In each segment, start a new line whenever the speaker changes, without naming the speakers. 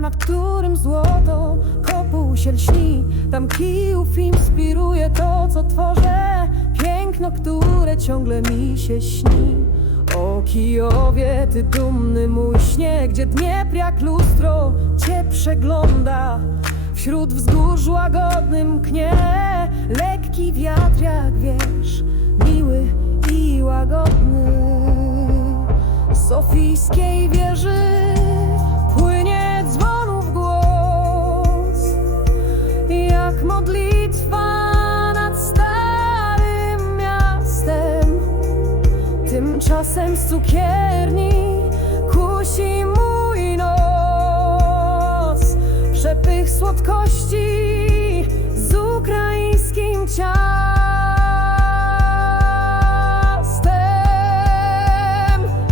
nad którym złoto kopuł się lśni Tam Kijów inspiruje to, co tworzę. Piękno, które ciągle mi się śni. O Kijowie, ty dumny mój śnie Gdzie Dniepr jak lustro cię przegląda. Wśród wzgórz łagodnym mknie Lekki wiatr jak wiesz Miły i łagodny. Sofijskiej wieży Tymczasem z cukierni kusi mój nos, przepych słodkości z ukraińskim ciastem.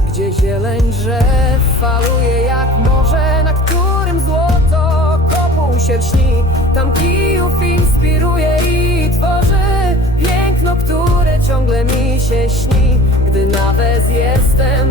Gdzie zieleń drzew faluje jak morze, na którym złoto kopuł się. Tam Kijów inspiruje jestem